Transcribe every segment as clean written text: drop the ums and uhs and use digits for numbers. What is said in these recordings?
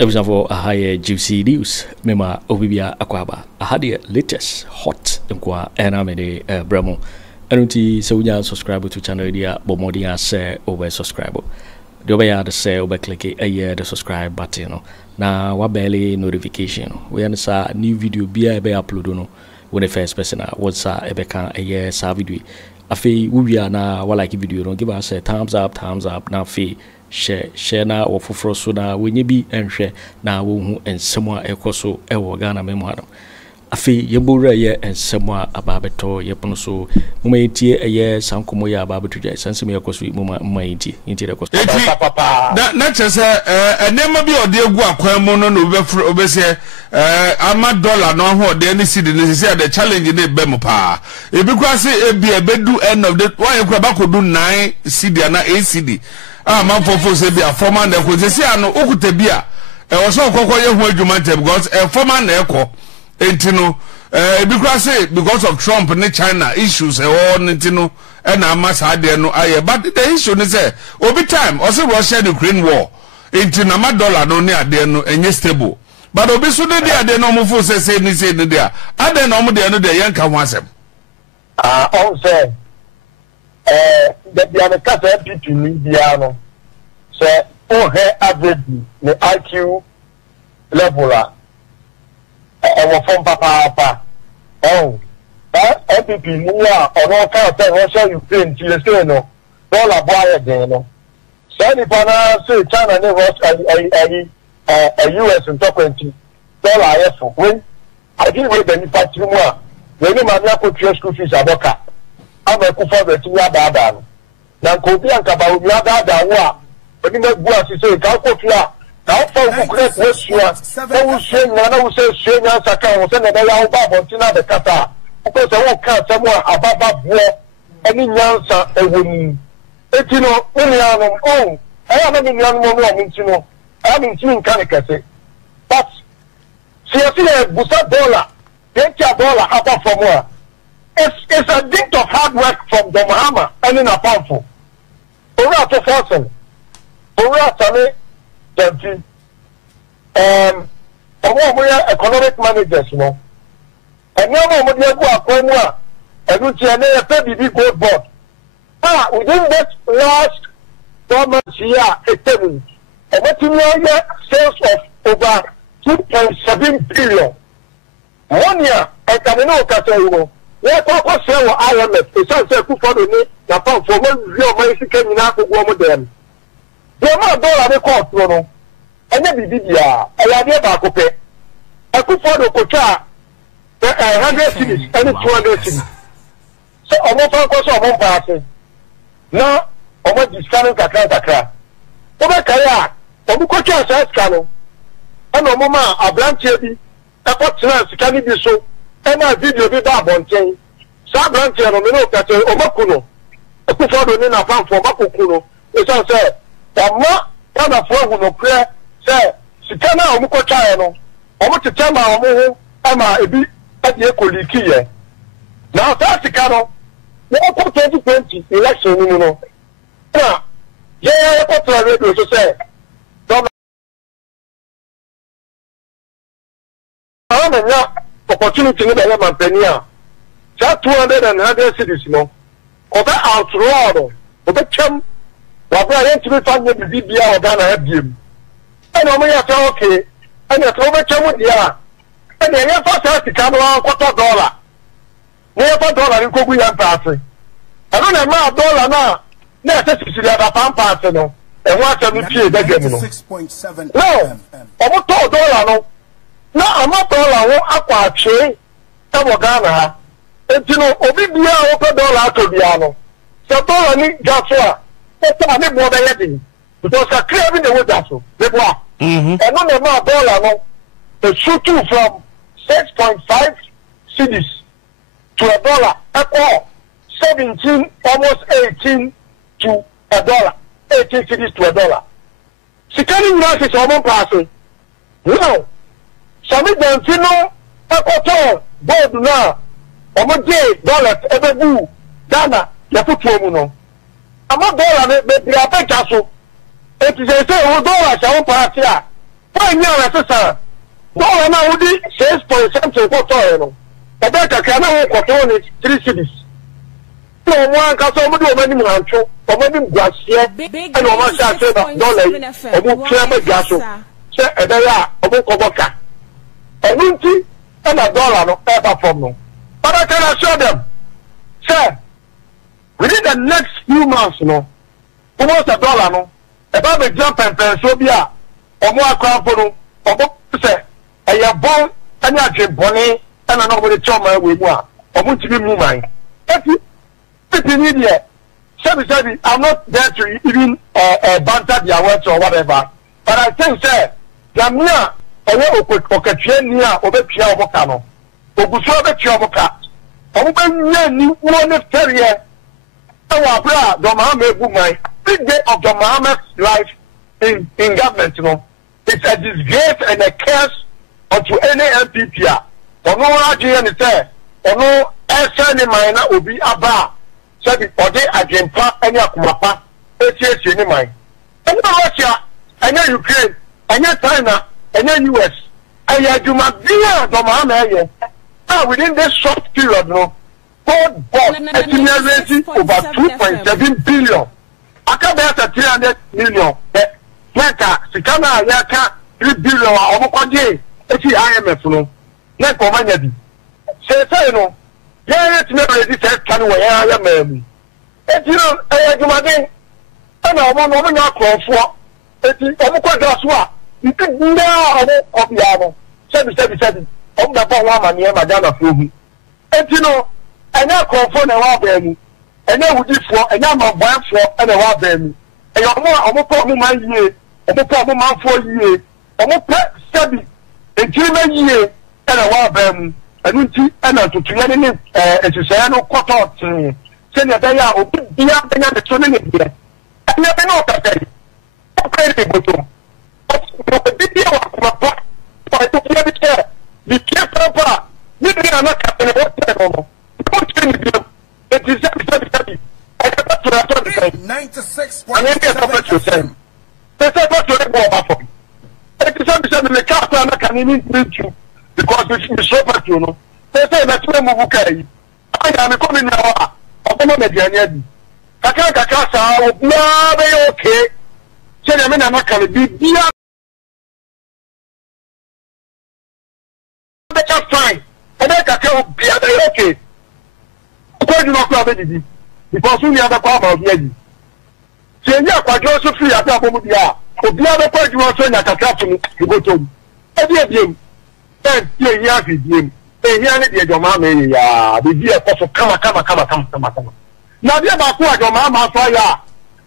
Example, I hire Juicy News, Mema Obibia Aquaba. I had the latest hot inqua and I'm a Bramo. And so you subscribe to channel idea, but more than say over subscribe. The way I say over click a year the subscribe button. Now what barely notification. We understand new video be upload when the first person what's a year sa video. I feel we are now what like video don't give us a thumbs up now fee. Share na or for so na when you be and share na who and someone ekoso ewo Ghana memoir. Afi yebura ye and someone ababeto yepono umetie a year sankomo ya ababeto jai sansimi ekoso muma maiti inti the cost. Na chese enema bi ode egu akwan mu no obese ama dollar no ho de ni cedi ni say the challenge dey be mu pa. Ebi kwa say ebi ebedu end of the why ekwa bakodu 9 cedi na 8 cedi. Man for say be a former na ko say ano okuta bia e wo so kokko ye hu adwuma ntem because a former na ekọ entino because say because of Trump and China issues all entino and amasa de no aye but the issue is say obi time also Russia and Ukraine war entino ma dollar no ne ade no enye stable but obi so de ade no mo fo say ni say de ade no mo de no de yanka ho asem on say the cat MPP media no so average the IQ level from papa MPP media or no kind of Russia Ukraine to say no dollar boy again no so the pana say China never a US in top 20 dollar for when I didn't wait any party more when you man ya school fees aboka I'm a kufa betu ya dada na nkobi ankaba obi dada wo oni na gu asise ka kofia ka fa ukure kwesua na wushe na wushe nya saka wo se na da ya ba bontina de kata ko se wo ka tamo ababa bo ani nyansa ewoni etino uniano aya na niano mo no mintino aya mintino kan kase but see busa dollar $20 apa for more. It's a dint of hard work from the Mahama and in a powerful. Ora to forcing. Ora tane Janti. We are economic managers, you know. And now we are going to and we are a gold board. Within that last 4 months here, and what you know, sales of over 2.7 billion. 1 year, I can know what yeah, Papa say what IMF. It's not say for the na pound for one real money can na ko go mo dem. The amount dollar they cost no. Anya bibia, aya dey ba ko pe. E ku for the kocha 100 cities and 200 cities. So omo fa ko so omo pa ase. Na omo discount kakra. O be kai a, omo kocha say scan no. Ana omo ma abranche bi, e ko tena sika ni bi so. Ena video bi ba bonten sa branch no me no kate o makuno e ku fodo ni na fan for makuno e so say amma kana fo hu no pre say sika na o mu ko chae no o mu tete ma o mu hu ama ebi ade e koliki ye na sa sika no no ko 2020 election ni no na ye ko tra radio so say opportunity in the Mampania. That 200 and 100 cities, you know. Or that outroad, or the chum, what I want to be found with the BBA or Ghana have him. And only after okay, and you're over chum with the and then you first have to come around $2. Near $4 in Kogu and passing. I don't have $1 now. Next, to see that I'm passing, and what's a new pay, that game. No, almost $2, no. Na amatola wo akwa che e wo Ghana ha entino obi bia wo pe dollar to bia no se dollar ni gaso a e ta ni bo be yedin because a craving the wo gaso be bo and no na dollar no the shoot from 6.5 cedis to $1 equal 17 almost 18 to $1 18 cedis to $1 sikani na se so mo pass no Sami Dantino, Equator, Board now, $1 every boo, Ghana, you put $1. I'm not $1, but they are better so. It is a $1 shall pass here. why you are sir dollar na udi 6 something quarter no e be kakra na won quarter ni 3 cities no one ka so mo do mani mu antwo o mani guasie e no ma sha se dollar e bu kira ma gaso se e be ya o bu ko boka e nti e na dollar no e ba from no but I can assure them sir within the next few months no almost $1 no e ba be jump and so bia o mo akwa no o bo se e ya bon ani adwe boni ana no bo de choma we mu a o mo tibi mu man people need here sabi I'm not there to even banter their words or whatever but I think sir jamia owo okatwe ni a obetwa oboka no oguso obetwa oboka o be nya ni wo ne ferie our brother the Muhammad big day of the Muhammad's life in government, you know. It's a disgrace and a curse unto any MPP. Or no RGN is there. Or no SN minor will be about. So the Ode Agenta any Akumapa, ATS in mind. And Russia, and Ukraine, and China, and US. And you must be the Muhammad. Within this short period, no. God bought a senior rating over 2.7 billion. I can't bet 300 million. Yaka, Sikana, Yaka, 3 billion, or Mokaji, IMF, no. Not for money. Say, no. Yeah, it's never ready to can wear I am. And you know, I do my thing. And I want to know for it is Omukwa. You could now of the album. 777. On the Pawama near Madame Fubu. And you know, and now call for the war and then we for and now my wife for and a war baby. And you're more problem my year, and the problem my 4 years, and what study in 2 years and a war baby. And we see and to training to say no quarter to send a day out beyond the training here. I never know that. Okay, but the video of my part, I took the chair. Be careful, you are not captain of what it is 96.7. I need to come to them. They said, what to go about? It is 77 the car can even meet you because it's so much, you know. They say that's when we carry. I am coming now. I'm going to get it. Kakasa, no, okay. Say, I'm not going to be just fine. And then Kakao be okay. Why do not have anything? Because we have a problem of Yagi. Say, yeah, quite also free at Abudia. But the other point you want to say that you go to. Every game. Then, you have it, game. Then, you have your mamma, the dear person, come. Now, the other point, your mamma,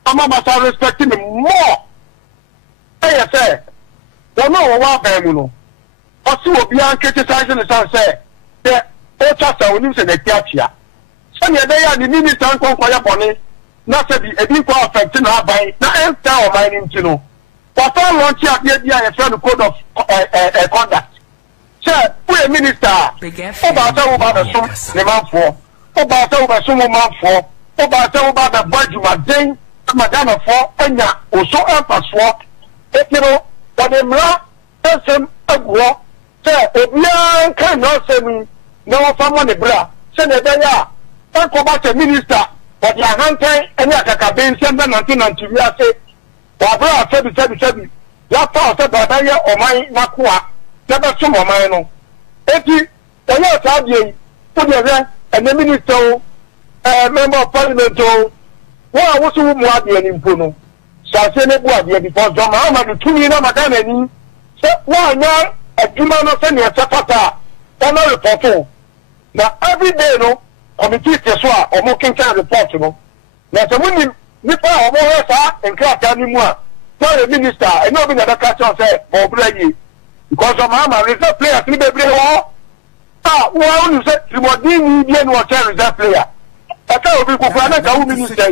I'm not respecting him more. Hey, I say, don't know what I'm also be criticizing the sunset. The Ocha will use an Etiatia. Some day, the minister and Conquer Bonnie, not to be a big affecting her by not tower mining to know. But I want you to be a friend code of conduct. Sir, we a minister about the man for, about over some man for, about the budget, Madame, Madame for, and also empress for, if you know, for them, person of war. Sir, if you cannot say me, no someone a bra, send a day. Talk about a minister, but your hand and your cabin, send them until we are say, Barbara 77. That part of Babaya or my Nakua, never some of mine. If you are you, put your hand and the minister, member of parliament, why was you more than in Puno? So I say, because John Mahama, 2 million, Madame, why not? A human send you a sapata, or no report. Now, every day, no, committee to or mocking can report, you know. Now, the women, Nipa or more, and crack anymore. Tell the minister, and nobody that catch on say, or Brady. Because of Mama, reserve player, 3 baby war. Well, you said, you were doing Indian water reserve player. I tell you, go minister,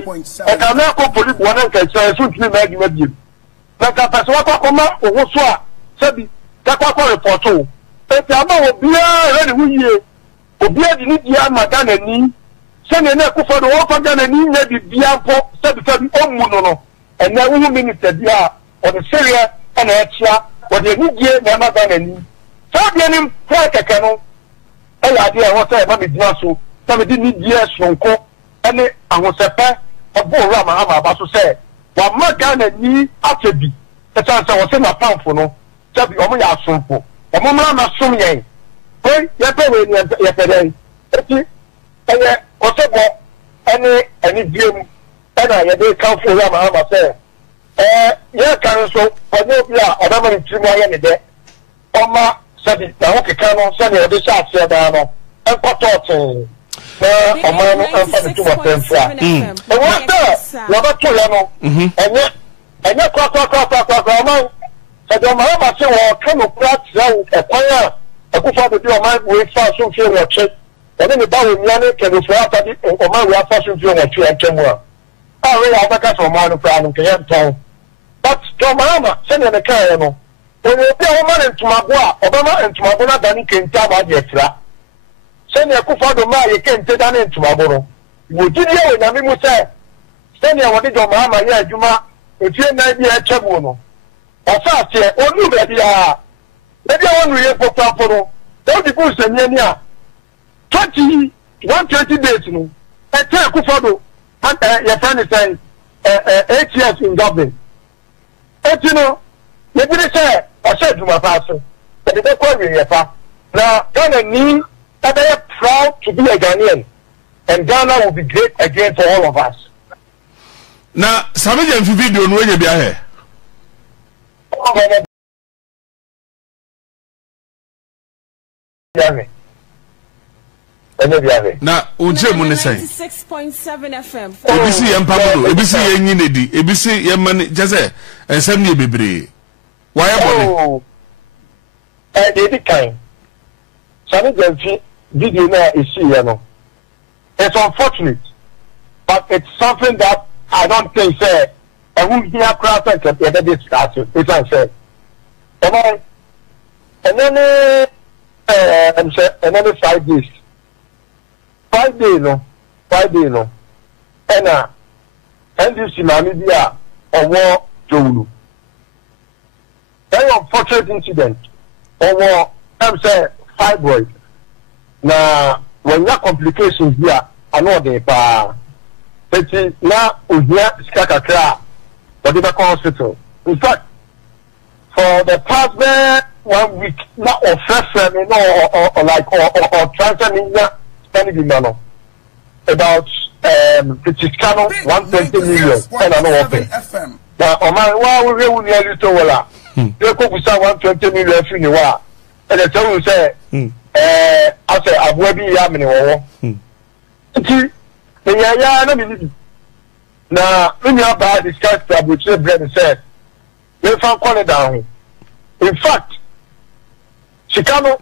and I'm not going to put one and say, soon to be made with you. Like a Paswaka Koma or Woswa, said. Kakwa report o eti ama obia ready wuye obia di ni dia magana ni se ne na kufo do wo fagana ni nya bibia mpo se bi omu no no ena wu minister dia o de seria na etia what the Nidia never done any. So the name Prakano, a idea what I have been so, some didn't years from Co, and I was a pair of Borama, about to say, what my gun and me after be. The chance I was in my pound for no, just be only a simple. A moment I'm assuming, boy, you're paying yesterday. Whatever any dream, and I come for Rama say. Yeah, can so for no yeah, I don't know to my any day. Oma said the okay can send you this out here down and cut out Oma and for the 2.7. And what there? Number 2 level. And yet crop. So the Mama say well come up a choir. I could find the deal my way fast so few watch it. And then the bow in Yannick can be after the Oma fashion few watch and camera. I really have a cat of mine problem can tell. But to Mama, send in the car. When you pay a woman to my boy, Obama and to my brother, then you can tell about the extra. Send your cook for the man, you can't take that into my bottle. You did you and I will say, send your what did your Mama, yeah, Juma, if you're not be a chabuno. Or fast here, or you maybe are. Maybe I want to hear for Pampo. Don't be good, and Yania. 120 days, no. I tell Kufado, and your friend is saying, 8 years in Dublin. But you know, maybe they say, I said to my pastor, but they don't call me Yefa. Now, Ghana need that they are proud to be a Ghanaian, and Ghana will be great again for all of us. Now, some of them video no way be here. Na unche mu ne say 96.7 FM. Ebisi yem pamdo, ebisi yen nyinedi, ebisi yem mani jase ensem ne bebre. Why body? Dey kind. Some dem video na e see here no. It's unfortunate, but it's something that I don't think say I won't hear crowd and get discuss it. It's unsaid. And then another 5 days. 5 days no. And this Namibia or war Jolu. Very unfortunate incident. Or war I'm saying fibroid. Now when there complications here, I know they pa. But now we hear skakakra, but they back hospital. In fact, for the past 1 week, not or fresh me no or like or transfer me spending money about Pichicano 120 million and I know open. Now on my wow we will nearly to wala. They could be 120 million free the wa. And they tell you say I say I've be yamini wo. Yeah, no me. Now when you about discuss about your brother said they found calling down. In fact, Chicano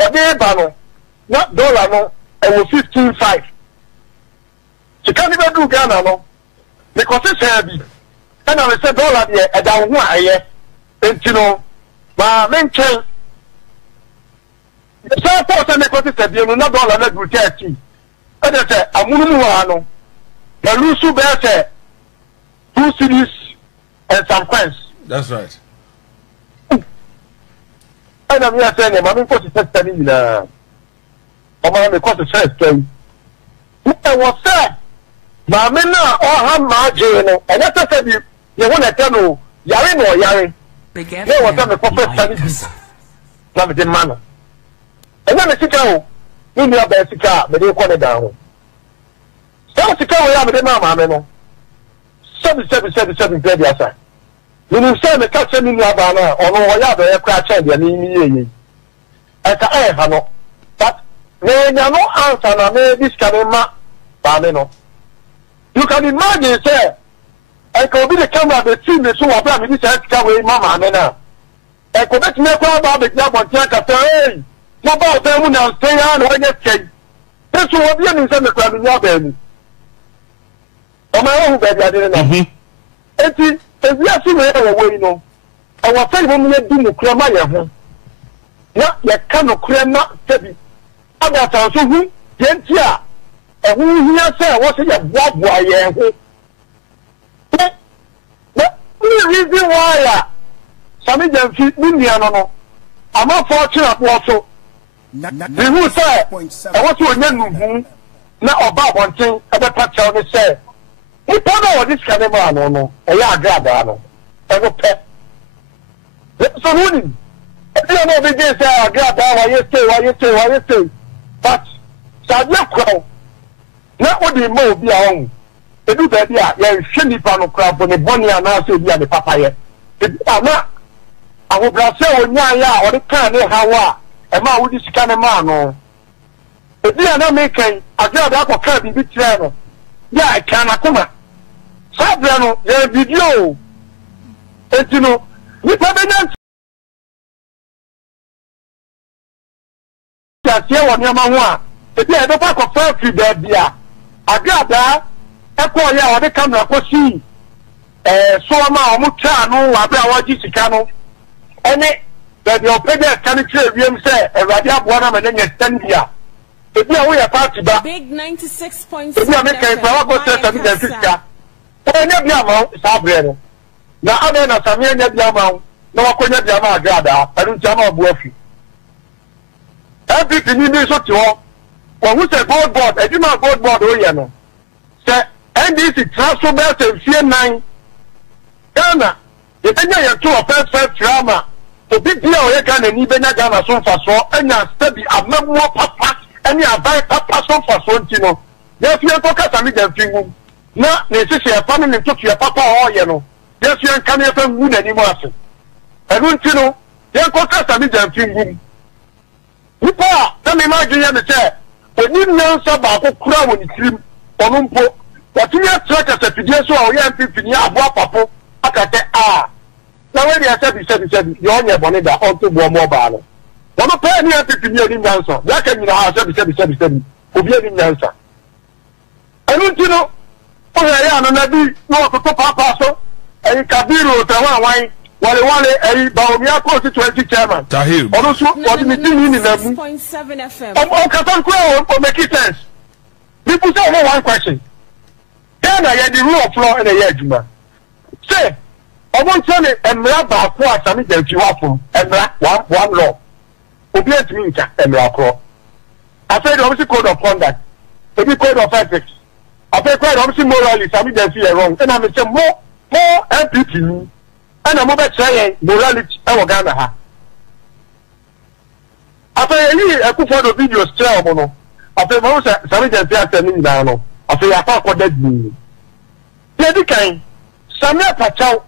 a day bano not dollar no and was 15.5. She can't even do Ghana no because it's heavy. And I said dollar there and down one here. And you know, my main chain. The same person because it's a deal, not dollar not good 30. And I said, I'm Munuano. The Lusu Bear 2 cities and some coins. That's right. And I'm here saying, I'm going to say, I'm going to say, I was said, Mamma, or how much, and that's said, you want to tell you, Yarin or Yarin. There was a prophet study. Not the manner. And then the Chicago, you know, the Chicago, but they call it down. So Chicago, we have the Mamma, 777 baby outside. You know, say the catch me near Bana, or no, I have a crash and me. I can't have but when you no answer, na me this camera, Bameno. You can imagine, say, I could be the camera, the team, the so I brought me this camera, Mamma, Nana. I could make me a crowd the job on Tiaka, hey, what about them when I stay on or get cake? This will be an instant crowd in your baby. On my own baby, I didn't know. If we are seeing away, you know, I was saying when we do the crema, not yet kind of crema, Teddy. Other times, who, Gentia, and who here say, what's it, a black wire? The reason why Sami Jamfi Niniano no. I'm not fortunate also. The who say I want to remember na oba bonten e be pacha no say. We don't know what this kind of man no. E ya agrada no. E go pe. So who I know be say agrada why you say. But sadly crowd na odi mo bi a on. E do be dia ya hwe nipa no crowd for ne boni ana say bi a ne papa ye. E ama awo brase onya ya o de kan ne hawa e ma wo di sika ne ma no. E dia na me kan agrada ko ka bi tire no. Ya kan akoma. Sabra no ya video. Etino nipa be nan ya won ya ma ho a e dia do pa ko fa free there bia agrada e ko ya o de camera ko si so ma o mu tra no wa bra wa ji sika no ene da de opede kan kire wiem se Ewrade abo na me nya stand bia e bia wo ya party ba Big 96.7 e bia me kan fa ko se Sami Jamfi sika o nya bia ma sabra no na ade na Sami nya bia ma na wa ko nya bia ma agrada anu tia ma obu afi everything you need so to when we say gold board, a human gold board, oh, yeah, no. Say, NDC transfer bells and fear 9. Ghana, the Kenya, you two of first drama. To be deal, you can and even a Ghana so for so, and you study a more papa, and you are very papa so for so, you know. Yes, you focus on me, the not necessarily a family took your papa, oh, you know. Yes, you can't even win anymore. And don't you know, you focus on me, the Nipa, let me imagine you say, when you know about who crowd when you trim, Onumpo, but you have track as a PDS or young people near Papa, I can say, now when you said, you're on your bonnet, onto mobile. One of the near people near the answer, that can you know how 7 will be an answer. I don't you know, oh, I am another, no, to Papa, so, and Kabiru, the wine. Wale Baumia constituency chairman. Tahir. Also, what the meeting in them. 6.7 FM. Oh, Katan Crow will make it sense. People say one question. Then I had the rule of law in a year, Juma. Say, I won't tell it and Rabba for Sami Jamfi Wafum and one law. Obedient to me, and Raw. I said, obviously, code of conduct. Maybe code of ethics. I said, quite obviously, morally, Sami Jamfi wrong. And I'm saying more MPP. And I'm about to say, morality, I Ghana ha. After a coup for the video, strong. After most Sami Jamfi after me down. After I talk with that me. The kind, Samia Pachao,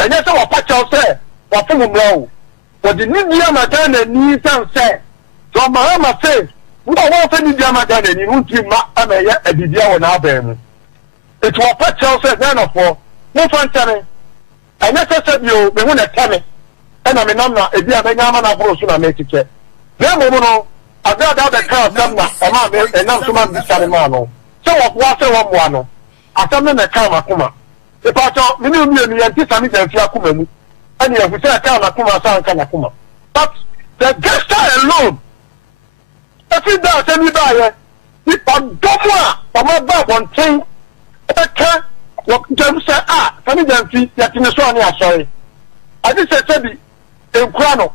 and that's our Pachao said, what from low. But the Nidia Madana needs and said, from Mahama says, we don't want any Diamadana, and you won't see Mamma a Didia on our band. It's what Pachao said, none of four. No fun telling. I never said you, me when I tell me, and I mean, I'm not a dear man, I brought you, I make it. Then, I got out the car, and now someone is Salimano. So, what one, I tell them a car, Kuma. If I talk, me, and this I need to Yakuman, and you have to say a car, Kuma, San Kanakuma. But the guest alone, every day I tell me by if I'm dumb, I'm about one thing, I can't. Jam say Sami Jamfi yatine so ani asori adi se bi enkura no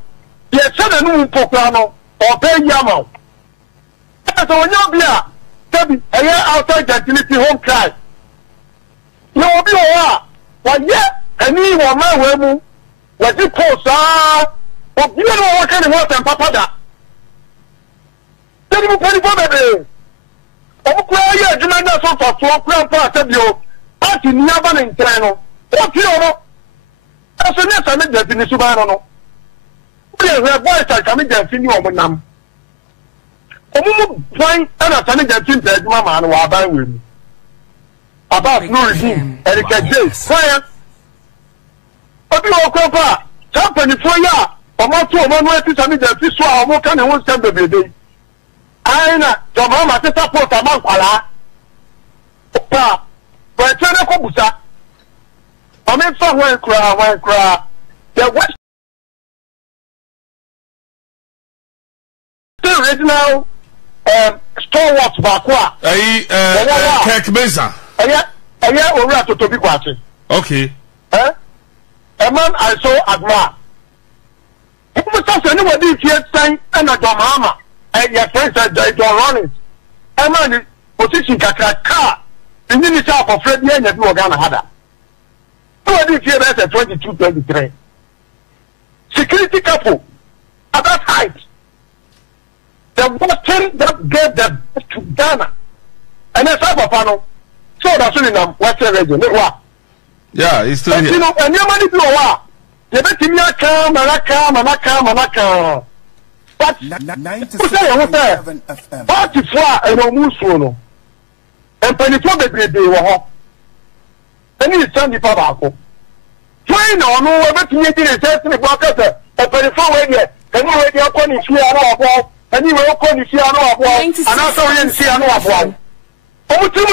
ye se na nu mpokura no obe yama so wonya bia bi eye outside gentility home cry no obi o wa ye ani wo ma we mu wa di post obi no wa kan ho tem papa da tell me poni for bebe o ku ye adwuma na so for to kura pa se o party never in Trano. What you know? As soon as I make the finish no. We have boys that come in there finish on them. Point and I send the team to Mama and Wabai with about no regime. Erika J. Fire. But you all come company for ya. Or more to 1 way to submit the fish or more kind of one send the baby. I know, your mama to support a month. But tell the Kobusa, I mean, somewhere cry, the West the original stalwart Bakwa. Kirk Mesa. Over to be watching. Okay. a man I so admire. Mr. Anybody if you sign and a Domama and your friends are John Rollins. A man is position car. The minister of Freddie and the Morgana Hada. Nobody if you at 22-23. Security couple at that height. The Western that gave them to Ghana. And then South Panel. So that's in the Western region. Yeah, he's still here. You know, and your money to a you bet me I come and I come. But what's that? Party for and almost no. And Penifo they were and he's Sandy Pabaco. Why no, I bet me didn't say to the blockers, and Penifo radio, and you already are calling here. And you will call you see another one, and also see another one. Oh, two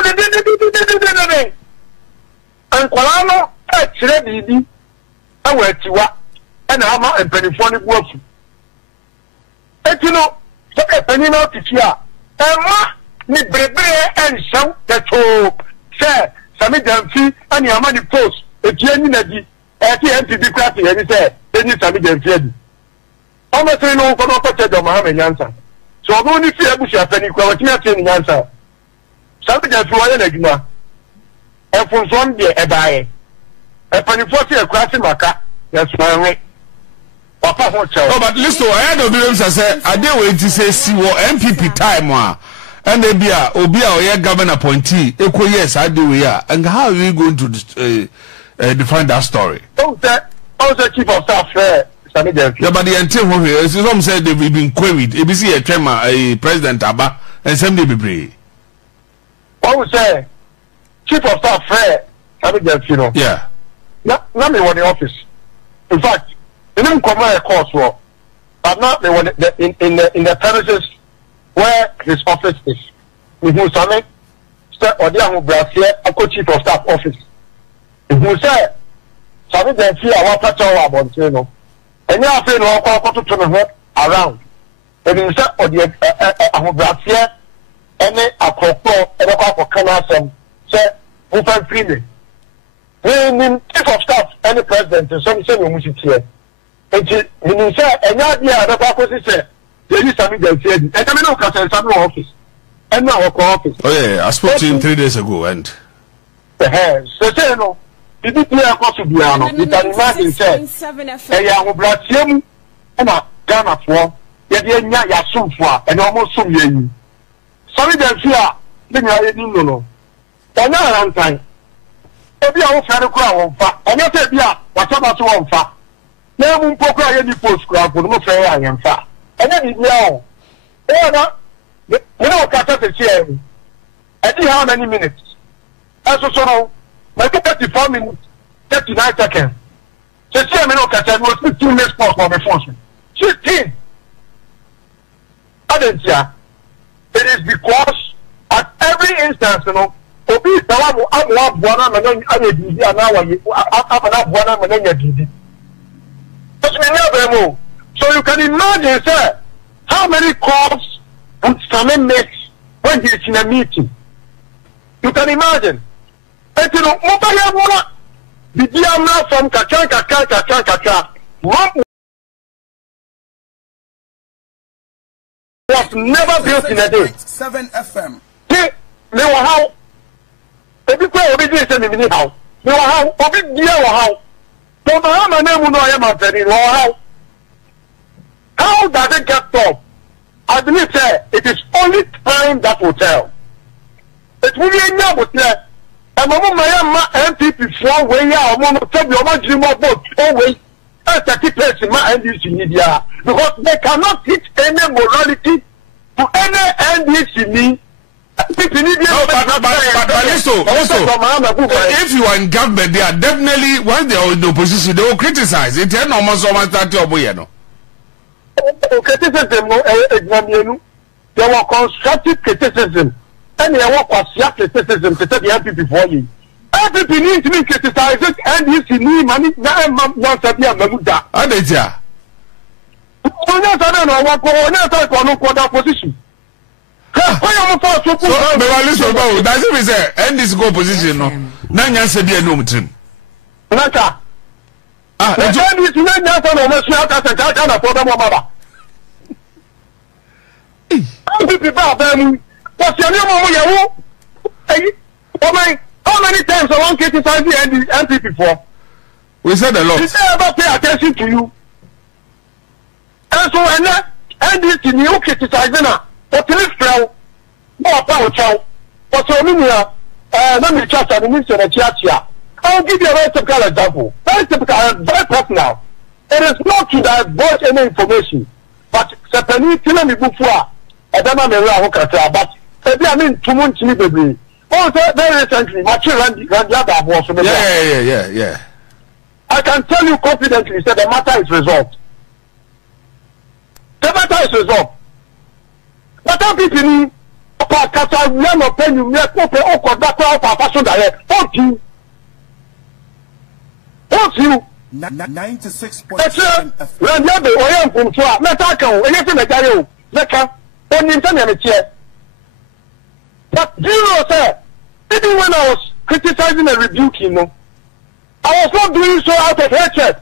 and Colano, actually, I went to what, and Amma and Pennyphonic work. And you know, a penny out to here, and what, me baby and some that hope, say, Sammy Damfi, and your money post, a genuine, at the empty crafty, and he said, then you Sammy Damfi. Almost no for not to the Mohammed answer. So I'm only fear Bush a penny quality answer. Something that's why an egma. And from some day a buy a penny 40 across in Maca. That's my way. Papa, oh, but listen, I had a glimpse. I said, I didn't wait to say, see what MPP time, and they be a Obia or governor appointee. Equal, yes, I do, yeah. And how are you going to define that story? Oh, that also chief of staff. Yeah, but the until here, some said they've been queried. ABC a tremor, a president Abba, and somebody be brave. I would say, chief of staff, fair, you know. Yeah. Not me on the office. In fact, they didn't come a course for, but not they were in the premises where his office is. If you say, or the young Brazil, a chief of staff office. If you say, something that fear our patrol about, you know. And you are saying, no, I to turn around. And you say, or the Brazil, and then a propos, and a couple of canals, say, who find freely. When chief of staff, any president, and some say, we should hear. And you say, and now, yeah, the purpose is, there is something that said, and I mean, no, because there's some office. And now, office. Oh, yeah, I spoke to him 3 days ago, and the hands. So, say, no. Did you play across the piano? You can imagine, say, I will bless him, and I Ghana for, yet ya soon for, and almost soon you. Sorry, that you are, then you are no. And now, I'm time. Maybe I will find a crowd, and not a beer, whatever to one fat. Now, we poke any post crowd, but no fair I am fat. And then it's now. Oh, no, you know, cut out the chair. I think how many minutes? As a sort of. I took 34 minutes, 39 seconds. So, see, I mean, okay, was 15 minutes for my function. 15. I didn't say. It is because at every instance, you know, so you can imagine, sir, how many calls would Sammy make when he's in a meeting? You can imagine. And you know, the DMA from Kaka was never built in a day. 7 FM. Hey, me wa how? Ebi kwa obi dey say me how. Me wa how? Obi dia wa how? So my name no I am very wa how? How does it get top? I believe it is only time that will tell. It will be enough with that. And my MPP for way ya omo no tell you omo dream about always 30% in my NDC media because they cannot teach any morality to any NDC media. If you are in government, they are definitely, when they are in the opposition, they will criticize. It's almost that job. Criticism, there were constructive criticism, and there were constructive criticism to take the MPP for you. MPP needs to be criticized, and you see me, money, once a year, Mamuda. And it's ya. I don't know what position. So, listen, that's if we say, end this go position, no. Nanya said, dear, no, Naka. NDC na nyasa na omesu aka se ka na for them baba NDC ba ba mu but you know mo yawo how many times I want to criticize the NPP for? We said a lot. Did they ever pay attention to you? And so when NDC new criticizing her, but to live well, more power child. But so let me chat and minister the chat here. I'll give you a very typical example. Very typical, very personal. It is not to divulge any information, but certainly tell me before I don't know but I mean 2 months baby. Also, very recently, my children was from Yeah. I can tell you confidently that the matter is resolved. The matter is resolved. But some people need to we are not paying you, we are not paying all conductor of our fashion direct. Don't you? 96.7 when you have the oil from Tua, Metaka, anything like that, Mecca, on internet chair. But do you know, sir, even when I was criticizing and rebuking, I was not doing so out of hatred.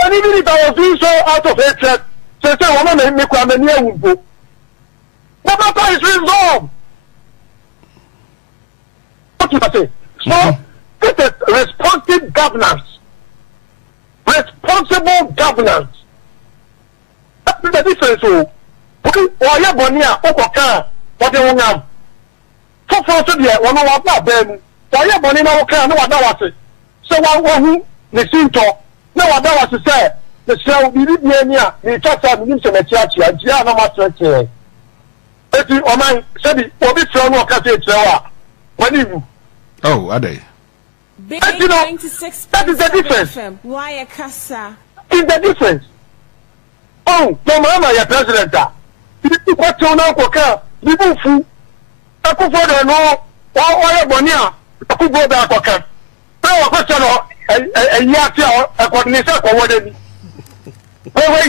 And even if I was doing so out of hatred, say, the matter is resolved. What do I say? So, it is responsive governance. Responsible governance. That's the difference. So, why Bonia, Okoka, what they want to so dear, one of our ben, why Bonina Oka, no one was it. So, one who the Sinto, no one was to say, the shell be near, the touch of the church, and Gianna Master. If you, or my, said it, or this one, or Cassette, when you. Oh, are they? Big You know, 96. that is the difference. Why a casa? Is the difference. Oh, no, Mama, your president. You got to know, Coca, the Bufu. I could for the no, why Bonia, I could go back, Coca. No, a question a year, a coordinator for what they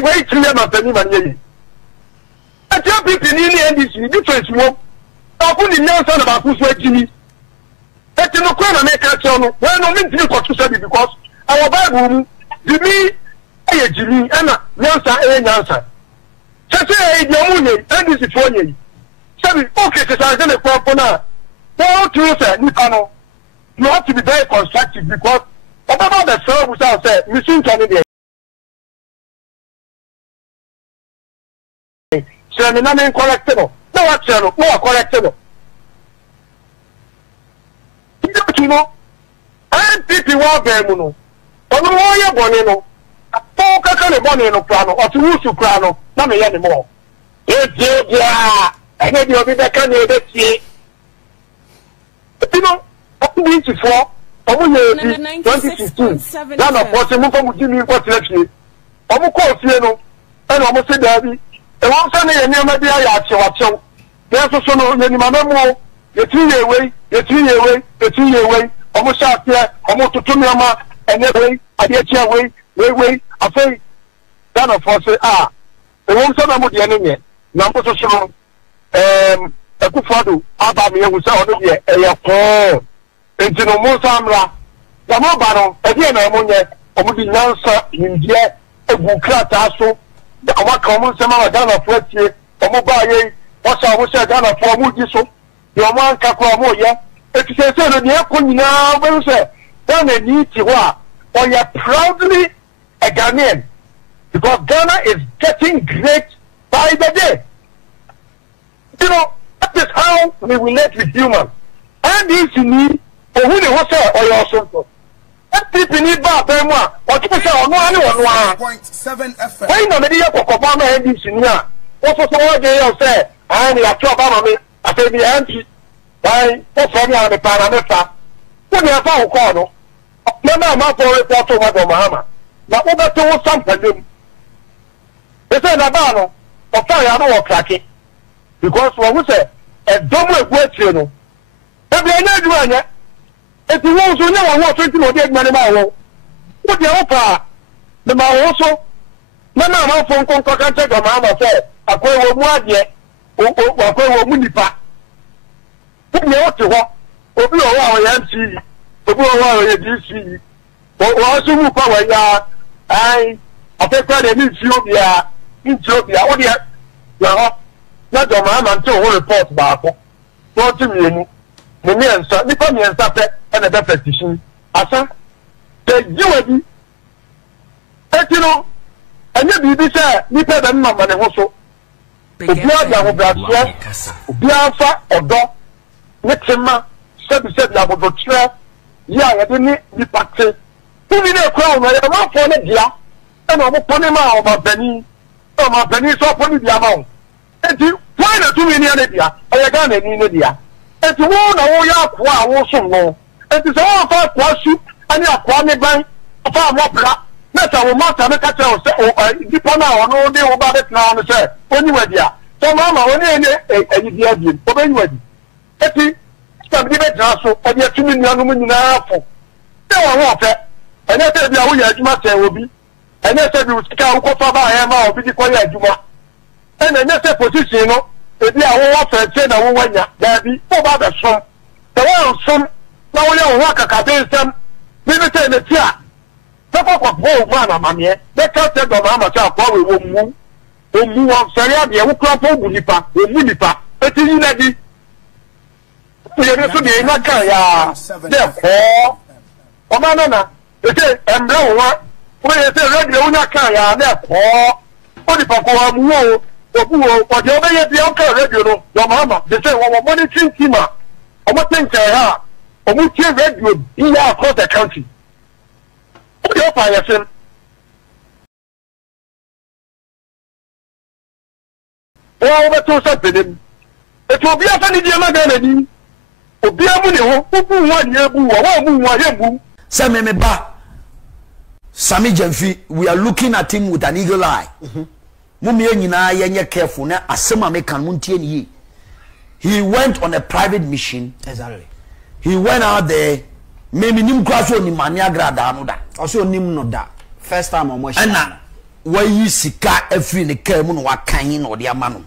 wait 3 months, and I tell people in the NDC, difference more. I put in no son about who's waiting. That's no question make a channel. Well, no mean to what to say because our Bible, Jimmy, Jimmy, Anna, Nansa. Say, Yamuye, and this is for you. Say, okay, because I didn't come for now. All true, sir, Nicano. You have to be very constructive because about the service I said, you seem to be so I'm not incorrectable. No, what's no correctable. You know, and people want them, no. On the warrior bonino, a poker can a bonino plano or to Wusu plano, not me anymore. Yeah, I know you'll be back on the sea. You know, up to this before, over 2016, none of what's a move from Jimmy what's actually. Almost called Sieno, and almost said Derby. The one Sunday and near my dear Yacho. There's also no Yanimamo, the 3-year way, the 3-year way, the 2-year way, almost out there, almost to Tumiama, and that way, I get your way, I say, none of us say, the one son of the enemy, number so a good father, Abba, who saw the air, and to no more Samra, the more battle, again, ammonia, or the answer in the Bukrata. Our common summer Ghana for you, or mobile, what's our Ghana for Mudiso, your man Kakuamoya. If you say so, the Yakun now will say, then they need to work, or you're proudly a Ghanaian, because Ghana is getting great by the day. You know, that is how we relate with humans. And if you need, or who they will say, or your son. People need back them one, or to say, or no one. 7 FM. Why not the Obama and this in here? Also, so they all say, and you have to Obama me, I say the anti, why, what's from the Panamera? What do you have found, Corno? No, my boy, report to Mahama. Now, what to something? They say, Nabano, or fire, I don't crack it. Because what we say, a double work, you know. Every night, if you want to know what 20 or 8 money, what the offer? The man also, no, my phone can't take a mamma said, a quay of 1 year, or a quay of Munipa. Put me out to what? Or blow our MC, or blow our DC. also move power ya I affect the Ethiopia what the not your man until report back. Don't me and son, the family and stuff and a petition. Asa, the you you know, and you be there, you pay them money also. The blood that will be Biafra or dog, next month, said that would go trap. Yeah, I didn't be party. Who did a crown? I am not for the dear, and I'm upon him out of my penny. Oh, my penny is upon the amount. And you, why not 2 million India? I got an India. And to warn all your qua also more. And it's all about question and your quality bank of our mopla. That's our master make a tell deep on our no day about it now and say, anyway, dear. So, Mamma, only any idea, but anyway. Etty, somebody better also, and you're 2 million women now for. They are warfare. And I said, we are much will be. And I said, we would count for Emma or be the quiet Juma. And then that's a position, you know. If you are warfare, say, I won't want there be about the song. The one son, now we are work a cabin, maybe tell the tear. Papa of both man, mammy, they can't tell the mamma, how we will move. We move on, Saria, who crop over Nipa, we Nipa, but you lady. We are to be in a car, therefore. Oh, Manana, it is, and no one, when it is ready on a car, therefore. Only Papa, no, or the other, the uncle, regular, your mamma, they say, well, money, Tima, or what things I have, or which you regular, you are across the country. What do you find yourself? Well, over to something. It will be a funny dear Maganadi. Or be a money who 1 year boo, or 1 year boo. Sammy Ba Sammy Jemfi, we are looking at him with an eagle eye. Mummy Yenya careful now, as some American Muntian ye. He went on a private mission. Exactly. He went out there. Maybe nim kwaso ni mania grada anoda. Also nim no da. First time on my na wayi sika afri ne ka mu no wakan no de amano.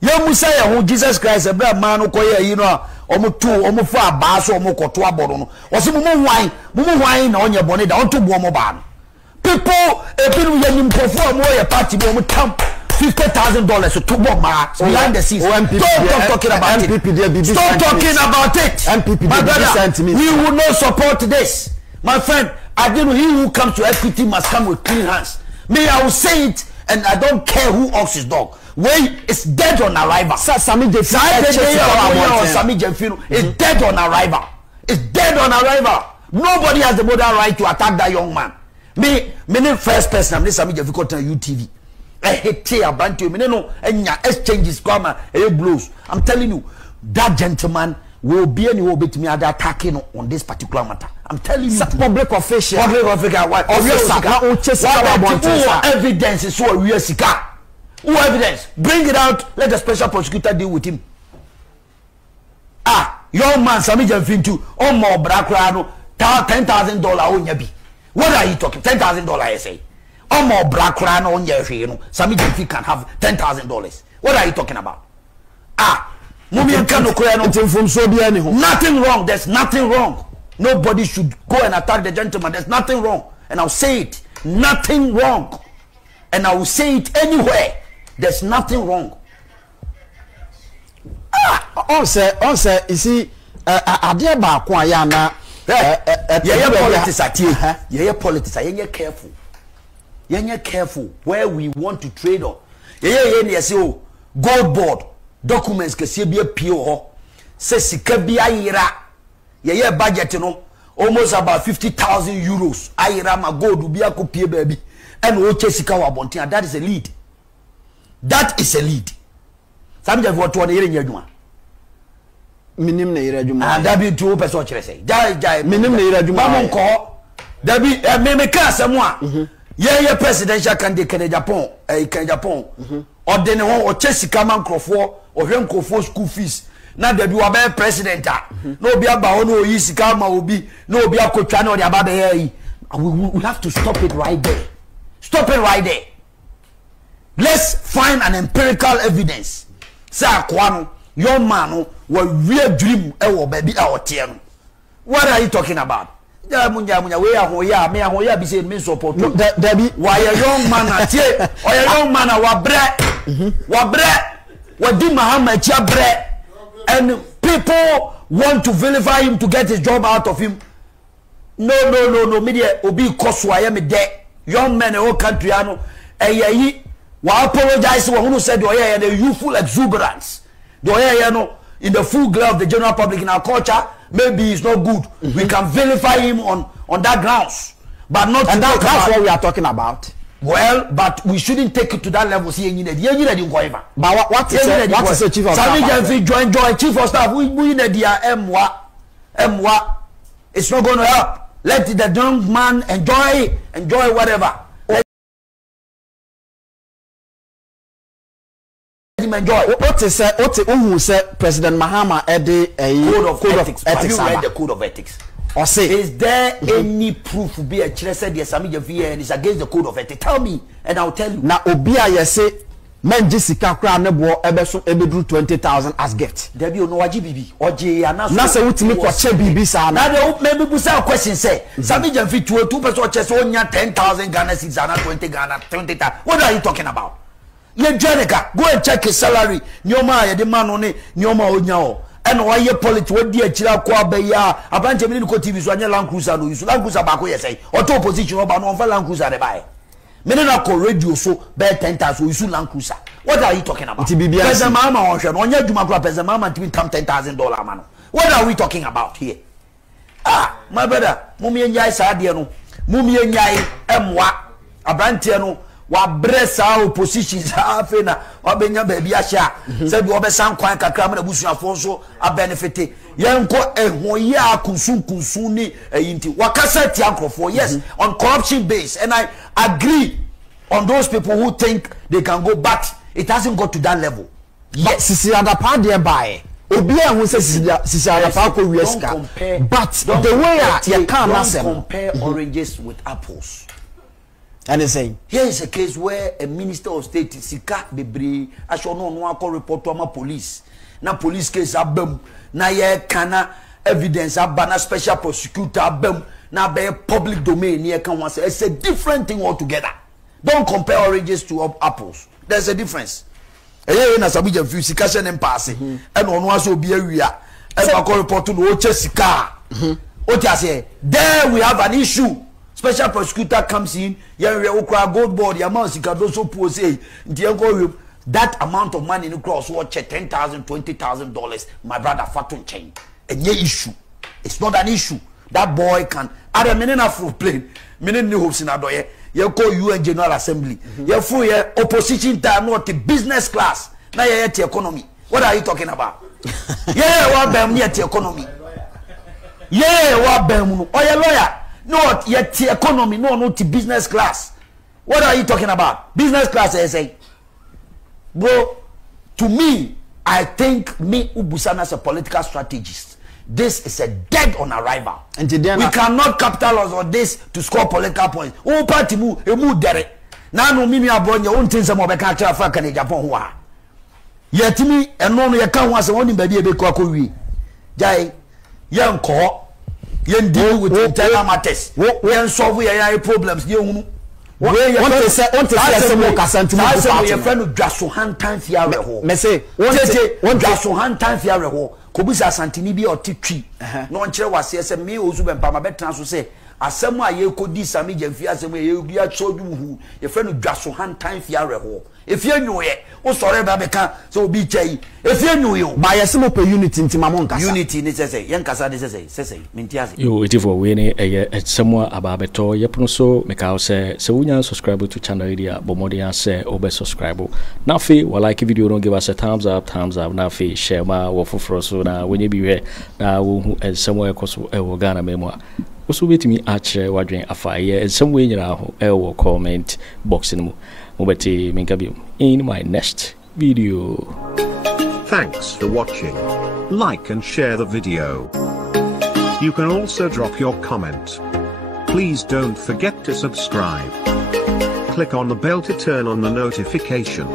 Ye musa ye ho Jesus Christ ebra man no koye yi no omo fu aba so omo koto abodo no. Wose mu hwan na onye bone da onto bo mo ba no. People ebiru ye nim kofo mo ye party bo mo tam $50,000 to Bob behind the scenes. Stop talking about it. Stop talking about it. MPP, my brother, we will not support this. My friend, I didn't. He who comes to equity must come with clean hands. Me, I will say it, and I don't care who owns his dog. Wait, it's dead on arrival. Sammy Jemfino is dead on arrival. It's dead on arrival. Nobody has the moral right to attack that young man. Me, first person, I'm this Sammy Jemfino on UTV. I hate Bantu, no, and exchanges grammar, blows. I'm telling you, that gentleman will be any will be to me attacking on this particular matter. I'm telling you, public official, evidence is so real sika. Who evidence? Bring it out. Let the special prosecutor deal with him. Young man, Sammy Jemfino, more Brakrano, $10,000 on yabi. What are you talking? $10,000, I say. More black run on your you Sammy Jemfi can have $10,000. What are you talking about? Nothing wrong. There's nothing wrong. Nobody should go and attack the gentleman. There's nothing wrong. And I'll say it. Nothing wrong. And I will say it anywhere. There's nothing wrong. Also, you see, idea about Kwayana. Politics. You're careful. You're careful where we want to trade on. Gold board documents can be a PO. Says Sikabia ira. Budget no almost about 50,000 euros. Ira ma gold will be a copy baby. And Ochesikawa Bontia. That is a lead. That is a lead. Some of what one year in your doing. Minim na ira juma. And that be 2 person say. Jai. Minim na ira juma. Mamon call. That be me cancer moi. Presidential candidate Japan, Japan. Or then or Chessica man Crawford or Renko school fees. Now that you are president, no be about no easy karma will be no be a coachano the about we have to stop it right there. Stop it right there. Let's find an empirical evidence. Say Kwano, your man will real dream baby our team. What are you talking about? ya munya we ahoya me ahoya bi say me support Debbie why a young man atie or a young man wa bre di Muhammad chia bre and people want to vilify him to get his job out of him. No media obi koswa ya me de young men whole country ano eyi wa apologize wa who said the youthful exuberance no in the full glare of the general public in our culture. Maybe it's not good. We can vilify him on that grounds, but not. And that's what we are talking about. Well, but we shouldn't take it to that level. See, But what is the chief of staff? Join chief of staff. We need the M1. It's not going to help. Let the young man enjoy whatever. Enjoy. What is President Mahama code of ethics. Have you read the code of ethics? Or say, is there any proof be a said the Sami Javier and is against the code of ethics? Tell me, and I'll tell you. Now, Obia, you say, men Jessica Crown nebo ebedu 20,000 as gift. There be no GBB or J. Now, say what me for BB sana. Now, maybe we say a question say, Sami Javier 2% chess on 10,000 Ghana 620 Ghana 20,000. What are you talking about? Ye Jenica, go and check his salary. Nyoma, the man on it, Nyoma Onyao. And why ye politics, what dear Chila Kwabeya, a bunch of Milico TV, so Land Cruiser, you Land Cruiser Bako, say, or to opposition about non Land Cruiser they buy. Menina radio so bear 10,000, you Land Cruiser. What are you talking about? President Mama on your Jumacra, President Mama to become $10,000 man. What are we talking about here? Ah, my brother, Mummy and Yai Sadiano, Mummy and Yai, Mwa, Abrantiano. Wa bresa oppositions afena wa benya baby asha said we be san kwan kakra na busuafo so a benefit yenko ehoya kunsun ni eyinti wakasa ti akrofo yes on corruption base, and I agree on those people who think they can go back. It hasn't got to that level. Yes, sisi adapa there by obi a who say sisi adapa ko wieska, but the way you can't compare oranges with apples. And they say, here is a case where a minister of state sika bebre asho no akọ report to ama police. Na police case abem na ye kana evidence abana special prosecutor abem na be public domain ye kan wan say it's a different thing altogether. Don't compare oranges to apples. There's a difference. Eye na sabi je sika se ne pass e no no aso obi awia e ba akọ report no o che sika. O ti say there we have an issue. Special prosecutor comes in, gold board, the amount so say that amount of money in the cross watch $10,000, $20,000, my brother Fatun chain. And ye issue. It's not an issue. That boy can add a minute of plane, minute new hopes in Adoye, you call UN General Assembly. You for your opposition time, not the business class. Now you're at the economy. What are you talking about? Yeah, what bam near the economy. Yeah, what bam or your lawyer. Not yet the economy, no, the business class. What are you talking about? Business class, I say. Bro, to me, I think me Ubusana as a political strategist. This is a dead on arrival. And we cannot capitalize on this to score political points. Oh, party move dere. Now no mimi abroad your own things about catch Africa and Japan who are. Yet me and no you can't want one baby be kwakwi. Jai young call. You deal with internal matters. We solve your problems. You want to say your friend who just so hand time fear. Me say, one just so hand time fear. Kobusa Santini be or Titri. No one chair was say me Ozu and Pama Betrans will say, as someone you could this Sami Jeffia, you be a show you who your friend who just so hand time fear. If you knew it, oh sorry, Babeka, so be chay. If you knew you by a simple unity in Timamonka, unity necessary, Yankasa necessary, Mintias. You wait for winning a somewhere about Beto, Yapuno, Macau say, so we subscribe to channel idea, Bomodia say, obe subscribe. Nafi, well, like if you don't give us a thumbs up, Nafi, share my waffle froso now when you be here now, somewhere across Ghana memoir. Also, wait me at Wadrin Afire, and some way in our comment box in in my next video. Thanks for watching. Like and share the video. You can also drop your comment. Please don't forget to subscribe. Click on the bell to turn on the notification.